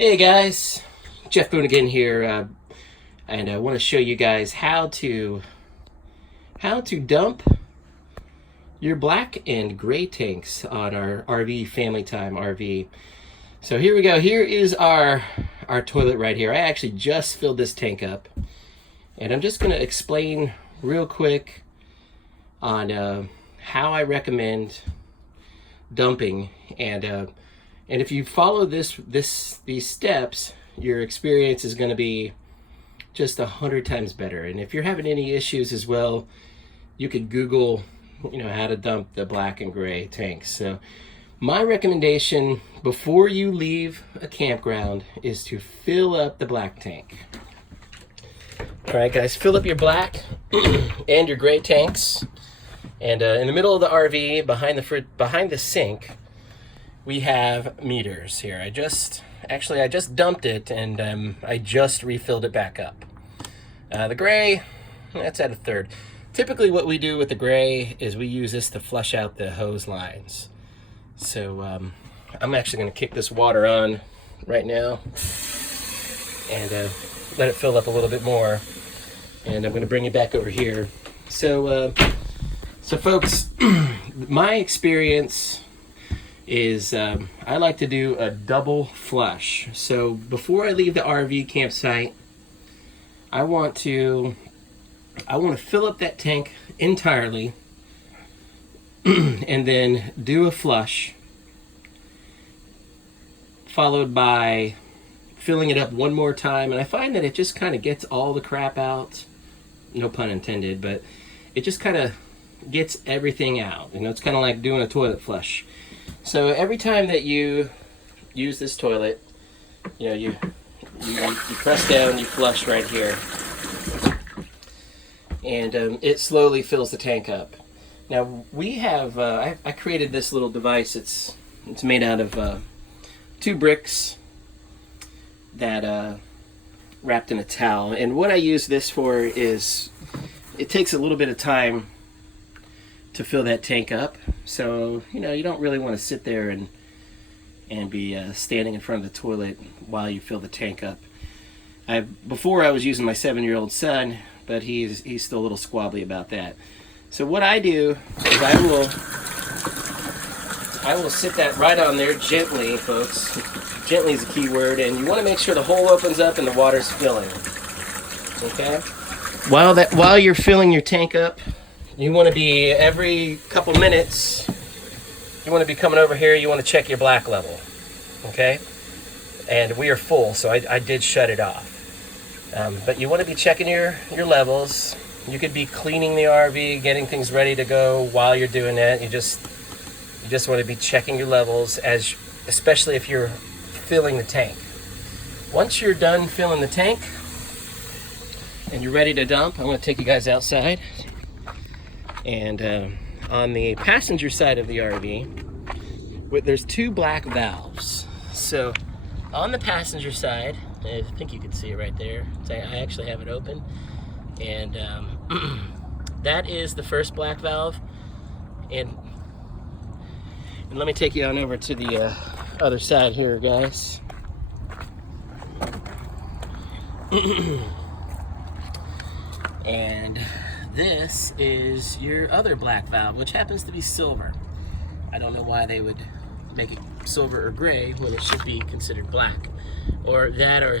Hey guys, Jeff Boone again here, and I want to show you guys how to dump your black and gray tanks on our RV Family Time RV. So here we go. Here is our toilet right here. I actually just filled this tank up, and I'm just going to explain real quick on how I recommend dumping and if you follow these steps, your experience is going to be just 100 times better. And if you're having any issues as well, you could Google, how to dump the black and gray tanks. So my recommendation before you leave a campground is to fill up the black tank. All right, guys, fill up your black and your gray tanks. And in the middle of the RV, behind the sink, we have meters here. I just dumped it, and I just refilled it back up. The gray, that's at a third. Typically what we do with the gray is we use this to flush out the hose lines. So I'm actually going to kick this water on right now and let it fill up a little bit more. And I'm going to bring it back over here. So folks, my experience is I like to do a double flush. So before I leave the RV campsite, I want to fill up that tank entirely and then do a flush, followed by filling it up one more time. And I find that it just kind of gets all the crap out, no pun intended, but it just kind of gets everything out. It's kind of like doing a toilet flush. So every time that you use this toilet, you press down, you flush right here, and it slowly fills the tank up. Now we have I created this little device. It's made out of 2 bricks that wrapped in a towel. And what I use this for is it takes a little bit of time to fill that tank up. So you don't really want to sit there and be standing in front of the toilet while you fill the tank up. Before I was using my 7-year-old son, but he's still a little squabbly about that. So what I do is I will sit that right on there gently, folks. Gently is the key word, and you want to make sure the hole opens up and the water's filling. Okay? While you're filling your tank up, you want to be every couple minutes, you want to be coming over here, you want to check your black level, okay? And we are full, so I did shut it off. But you want to be checking your levels. You could be cleaning the RV, getting things ready to go while you're doing that. You just want to be checking your levels, especially if you're filling the tank. Once you're done filling the tank and you're ready to dump, I'm going to take you guys outside. And on the passenger side of the RV, there's 2 black valves. So on the passenger side, I think you can see it right there. I actually have it open. And that is the first black valve. And let me take you on over to the other side here, guys. And this is your other black valve, which happens to be silver. I don't know why they would make it silver or gray when it should be considered black. Or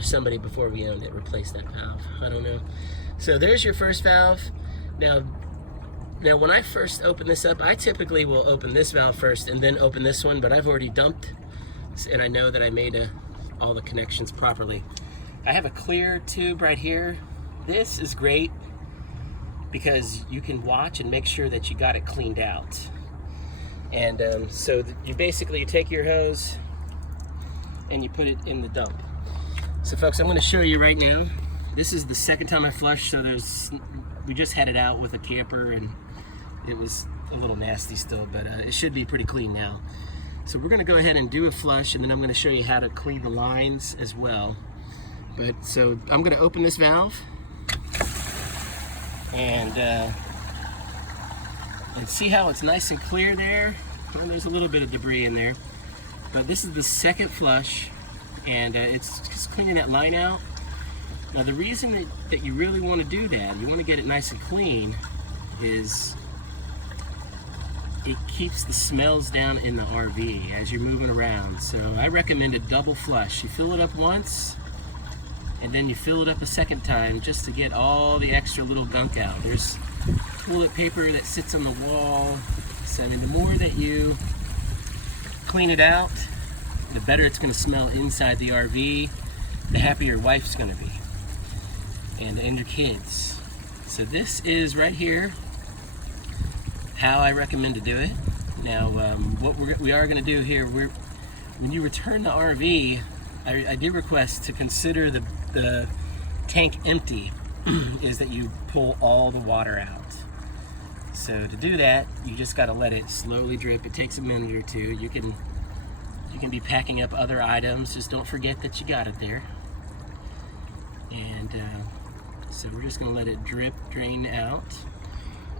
somebody before we owned it replaced that valve. I don't know. So there's your first valve. Now when I first open this up, I typically will open this valve first and then open this one, but I've already dumped, and I know that I made all the connections properly. I have a clear tube right here. This is great because you can watch and make sure that you got it cleaned out. And so you take your hose and you put it in the dump. So folks, I'm going to show you right now. This is the second time I flushed, so we just had it out with a camper and it was a little nasty still, but it should be pretty clean now. So we're going to go ahead and do a flush, and then I'm going to show you how to clean the lines as well. So I'm going to open this valve and see how it's nice and clear there. And there's a little bit of debris in there, but this is the second flush and it's just cleaning that line out. Now the reason that you really want to do that, you want to get it nice and clean, is it keeps the smells down in the RV as you're moving around. So I recommend a double flush. You fill it up once, and then you fill it up a second time just to get all the extra little gunk out. There's toilet paper that sits on the wall. So I mean, the more that you clean it out, the better it's going to smell inside the RV, the happier your wife's going to be, and your kids. So this is right here how I recommend to do it. Now, what we are going to do here, when you return the RV, I did request to consider the tank empty, is that you pull all the water out. So to do that, you just got to let it slowly drip. It takes a minute or two. You can be packing up other items. Just don't forget that you got it there. And so we're just going to let it drip, drain out.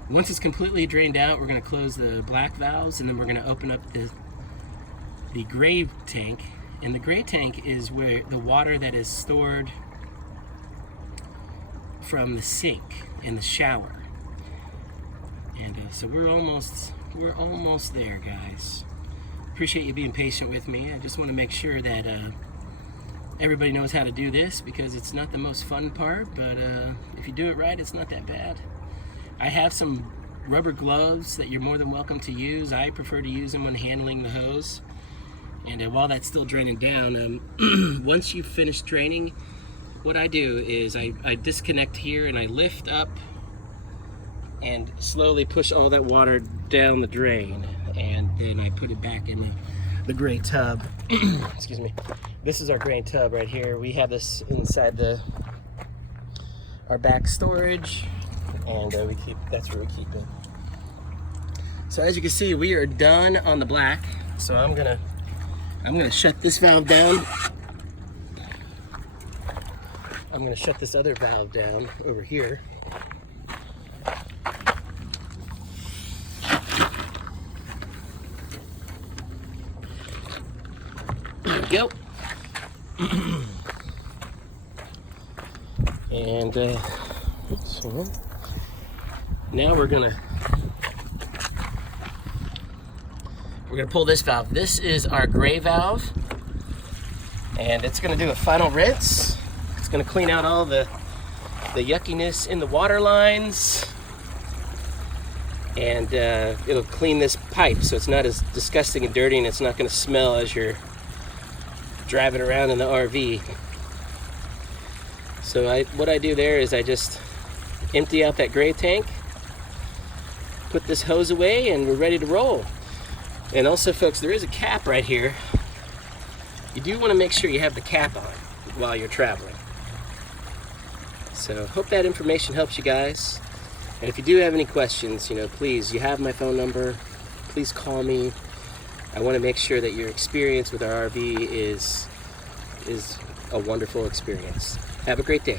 Once it's completely drained out, we're going to close the black valves, and then we're going to open up the gray tank. And the gray tank is where the water that is stored from the sink in the shower. And so we're almost there, guys. Appreciate you being patient with me. I just want to make sure that everybody knows how to do this, because it's not the most fun part, but if you do it right, it's not that bad. I have some rubber gloves that you're more than welcome to use. I prefer to use them when handling the hose. And while that's still draining down, once you've finished draining, what I do is I disconnect here and I lift up and slowly push all that water down the drain, and then I put it back in the gray tub. Excuse me. This is our gray tub right here. We have this inside our back storage, and that's where we keep it. So as you can see, we are done on the black. So I'm gonna shut this valve down. I'm gonna shut this other valve down over here. There we go. And so now we're gonna pull this valve. This is our gray valve, and it's gonna do a final rinse. It's gonna clean out all the yuckiness in the water lines, and it'll clean this pipe so it's not as disgusting and dirty, and it's not gonna smell as you're driving around in the RV. So what I do there is I just empty out that gray tank, put this hose away, and we're ready to roll. And also, folks, there is a cap right here. You do want to make sure you have the cap on while you're traveling. So hope that information helps you guys. And if you do have any questions, please, you have my phone number. Please call me. I want to make sure that your experience with our RV is a wonderful experience. Have a great day.